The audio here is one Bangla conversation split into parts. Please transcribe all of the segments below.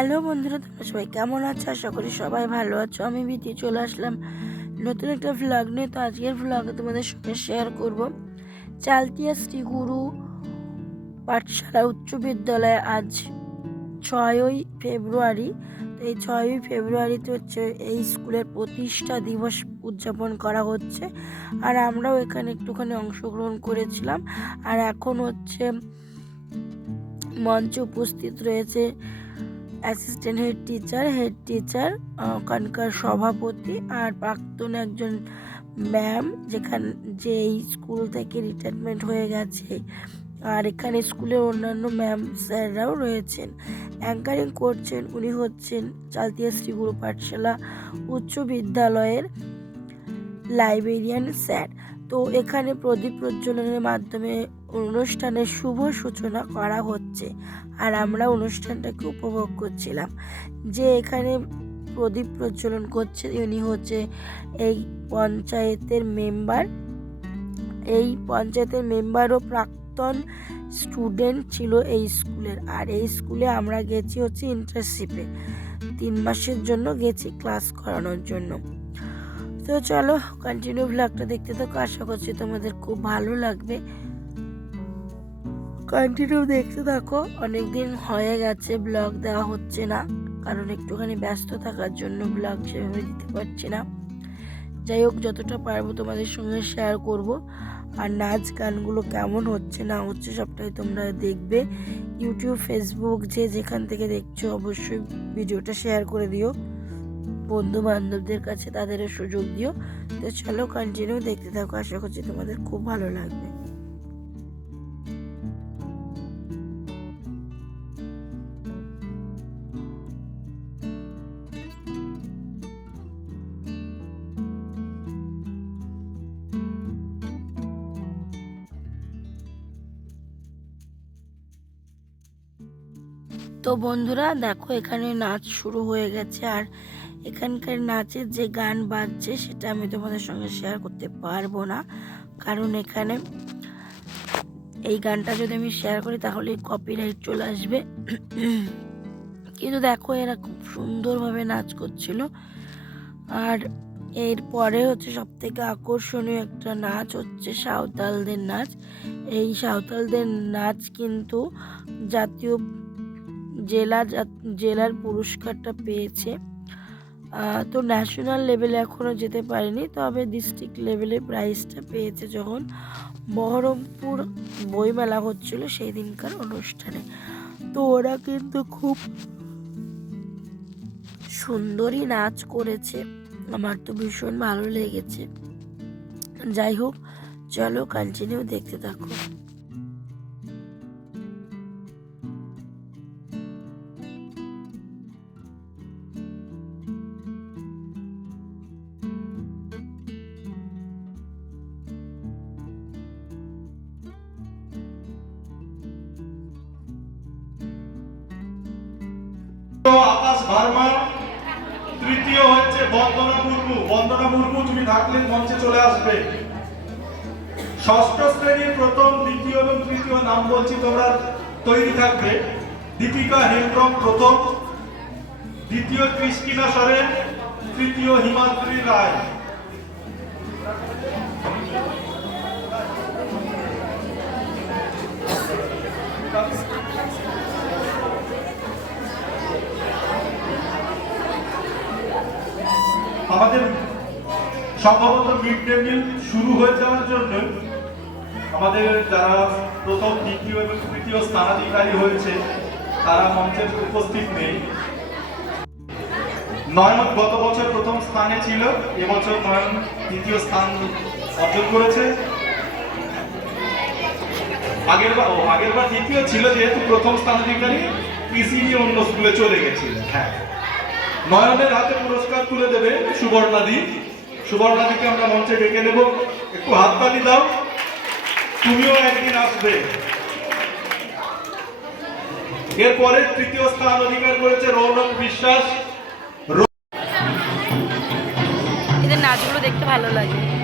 হ্যালো বন্ধুরা, তোমরা সবাই কেমন আছো? আশা করি সবাই ভালো আছো। আমি বিতি চলে আসলাম নতুন একটা ভ্লগ নিয়ে। তো আজকের ভ্লগে তোমাদের সঙ্গে শেয়ার করব। চালতিয়া শ্রীগুরু পাঠশালা উচ্চ বিদ্যালয়ে আজ ছয়ই ফেব্রুয়ারি। তো এই ছয়ই ফেব্রুয়ারিতে হচ্ছে এই স্কুলের প্রতিষ্ঠা দিবস উদযাপন করা হচ্ছে। আর আমরাও এখানে একটুখানি অংশগ্রহণ করেছিলাম। আর এখন হচ্ছে মঞ্চে উপস্থিত রয়েছে assistant head teacher head teacher ওখানকার সভাপতি আর প্রাক্তন একজন ম্যাম যেখান যে এই স্কুল থেকে রিটায়ারমেন্ট হয়ে গেছে। আর এখানে স্কুলের অন্যান্য ম্যাম স্যাররাও রয়েছেন। অ্যাঙ্কারিং করছেন উনি হচ্ছেন চালতিয়া শ্রীগুরু পাঠশালা উচ্চ বিদ্যালয়ের লাইব্রেরিয়ান স্যার। তো এখানে প্রদীপ প্রজ্বলনের মাধ্যমে অনুষ্ঠানের শুভ সূচনা করা হচ্ছে আর আমরা অনুষ্ঠানটাকে উপভোগ করছিলাম। যে এখানে প্রদীপ প্রজ্বলন করছে উনি হচ্ছে এই পঞ্চায়েতের মেম্বার। এই পঞ্চায়েতের মেম্বারও প্রাক্তন স্টুডেন্ট ছিল এই স্কুলের আর এই স্কুলে আমরা গেছি হচ্ছে ইন্টার্নশিপে তিন মাসের জন্য গেছি ক্লাস করানোর জন্য। তো চলো কন্টিনিউ ব্লগটা দেখতে থাকো। আশা করছি তোমাদের খুব ভালো লাগবে। কন্টিনিউ দেখতে থাকো। অনেক দিন হয়ে গেছে ব্লগ দেওয়া হচ্ছে না। কারণ একটুখানি ব্যস্ত থাকার জন্য ব্লগ সেভাবে দিতে পারছি না। যাই হোক, যতটা পারব তোমাদের সঙ্গে শেয়ার করব। আর নাচ গানগুলো কেমন হচ্ছে না হচ্ছে সবটাই তোমরা দেখবে। ইউটিউব ফেসবুক যে যেখান থেকে দেখছ অবশ্যই ভিডিওটা শেয়ার করে দিও। বন্ধু বান্ধবদের কাছে তাদেরও সুযোগ দিও। তো চলো কন্টিনিউ দেখতে থাকো। আশা করছি তোমাদের খুব ভালো লাগবে। তো বন্ধুরা, দেখো এখানে নাচ শুরু হয়ে গেছে আর এখানকার নাচের যে গান বাজছে সেটা আমি তোমাদের সঙ্গে শেয়ার করতে পারব না। কারণ এখানে এই গানটা যদি আমি শেয়ার করি তাহলে কপিরাইট চলে আসবে। কিন্তু দেখো এরা খুব সুন্দরভাবে নাচ করছিল। আর এরপরে হচ্ছে সব থেকে আকর্ষণীয় একটা নাচ হচ্ছে সাঁওতালদের নাচ। এই সাঁওতালদের নাচ কিন্তু জাতীয় জেলা জেলার পুরস্কারটা পেয়েছে। তো ন্যাশনাল লেভেলে এখনও যেতে পারেনি, তবে ডিস্ট্রিক্ট লেভেলে প্রাইজটা পেয়েছে যখন বহরমপুর বইমেলা হচ্ছিল সেই দিনকার অনুষ্ঠানে। তো ওরা কিন্তু খুব সুন্দরই নাচ করেছে। আমার তো ভীষণ ভালো লেগেছে। যাই হোক, চলো কন্টিনিউ দেখতে থাকো। আকাশ ভার্মা তৃতীয় হচ্ছে বন্দনা মুর্মু। বন্দনা মুর্মু তুমি থাকলে মঞ্চে চলে আসবে। ষষ্ঠ শ্রেণির প্রথম, দ্বিতীয় এবং তৃতীয় নাম বলছি, তোমরা তৈরি থাকবে। দীপিকা হেমব্রম প্রথম, দ্বিতীয় কৃষ্কিনা সরেন, তৃতীয় হিমাদ্রি রায়। আমাদের সম্ভবত মিড ডে মিল শুরু হয়ে যাওয়ার জন্য আমাদের যারা প্রথম, দ্বিতীয় এবং তৃতীয় স্থানাধিকারী হয়েছে, তারা মঞ্চে উপস্থিত নেই। নয়ন গত বছর প্রথম স্থানে ছিল, এবছর নয়ন দ্বিতীয় স্থান অর্জন করেছে। আগের বার আগের বার দ্বিতীয় ছিল যেহেতু প্রথম স্থানাধিকারী পিসিবি অন্য স্কুলে চলে গেছিলেন হ্যাঁ। নয়নের হাতে পুরস্কার তুলে দেবে সুবর্ণাদি। সুবর্ণাদিকে আমরা মঞ্চে ডেকে নেব। একটু হাততালি দাও। তুমিও একদিন আসবে। এরপরে তৃতীয় স্থান অধিকার করেছে রৌনক বিশ্বাস। এদের নাচগুলো দেখতে ভালো লাগে।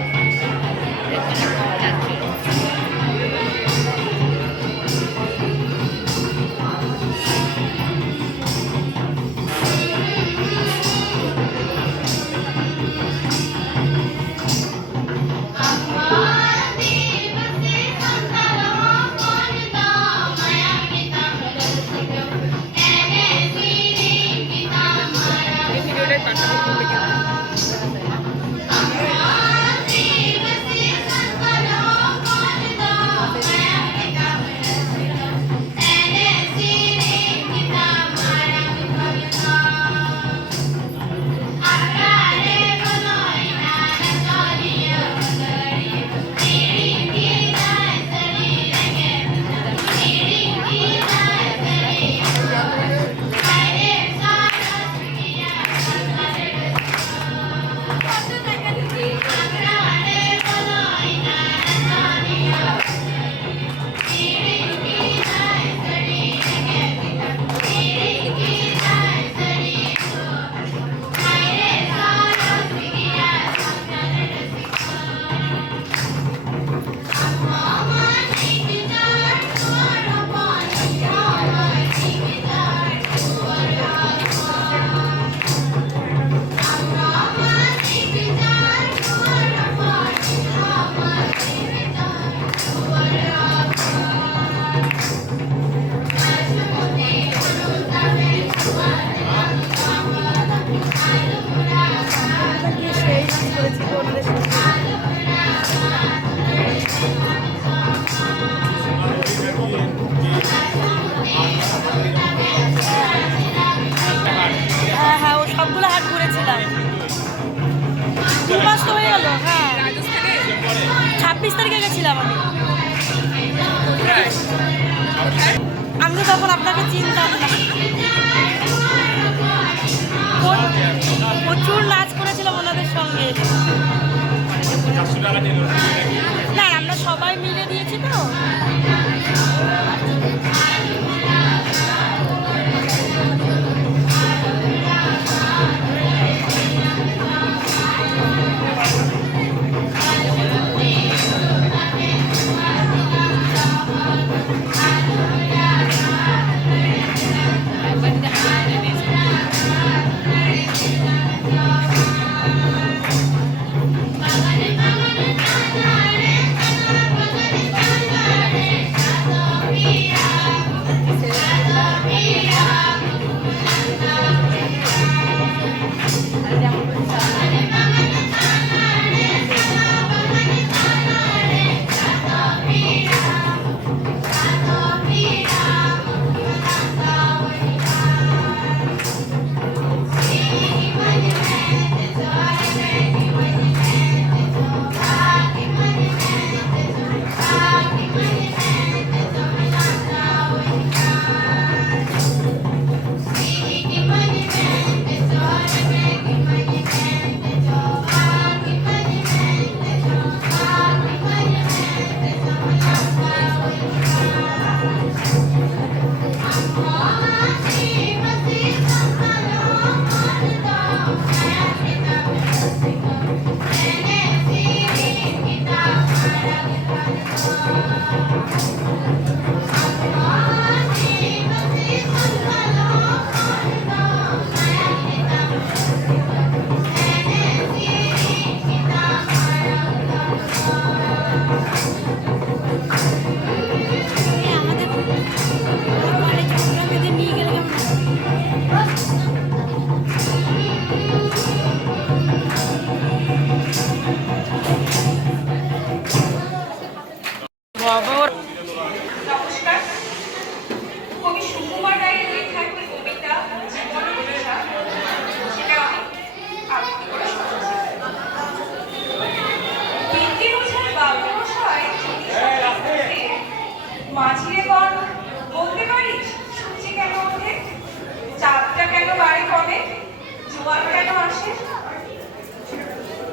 জোয়ার কেন আসে?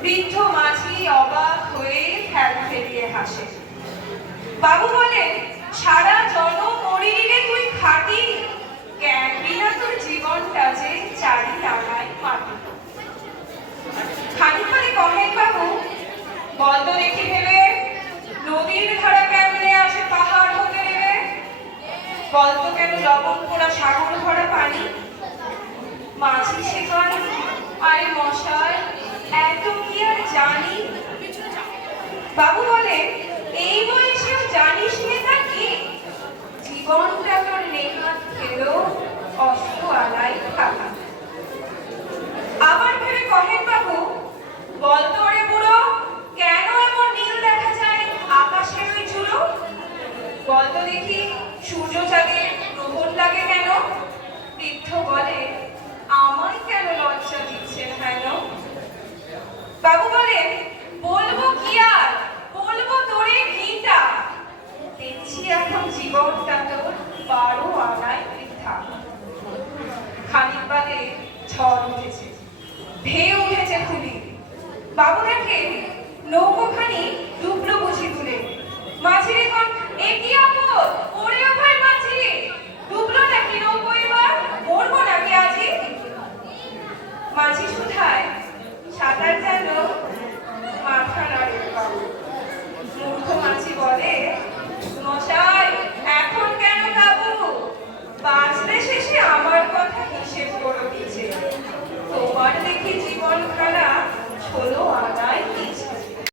বৃদ্ধ মাঝি অবাক হয়ে ফেল ফেলিয়ে হাসে। বাবু বলেন, সারা জন মরিলে তুই খাটি জ্ঞান বিনা তোর জীবনটা যে চারি আড়াই মাটি খানিক পরে কহেন বাবু, বন্ধ দেখি ভেবে, নদীর ধারা কেমনে আসে পাহাড় হতে নেবে বলতো কেন লবণ পোড়া সাগর ভরা পানি? মাঝি সেখানে। আরে মশাই, এত কি আর জানি? বাবু বলে, এই বয়সেও জানিস নেতা কি? জীবনটা তোর নেহাত খেলো অস্ত আলাই থাকা আবার ভেবে কহেন বাবু, বল তো ওরে বুড়ো, কেন এমন নীল দেখা যায় আকাশের ওই চুলো বল তো দেখি, সূর্য চাঁদের গ্রহণ লাগে কেন? বৃদ্ধ বলে বাবু বলেন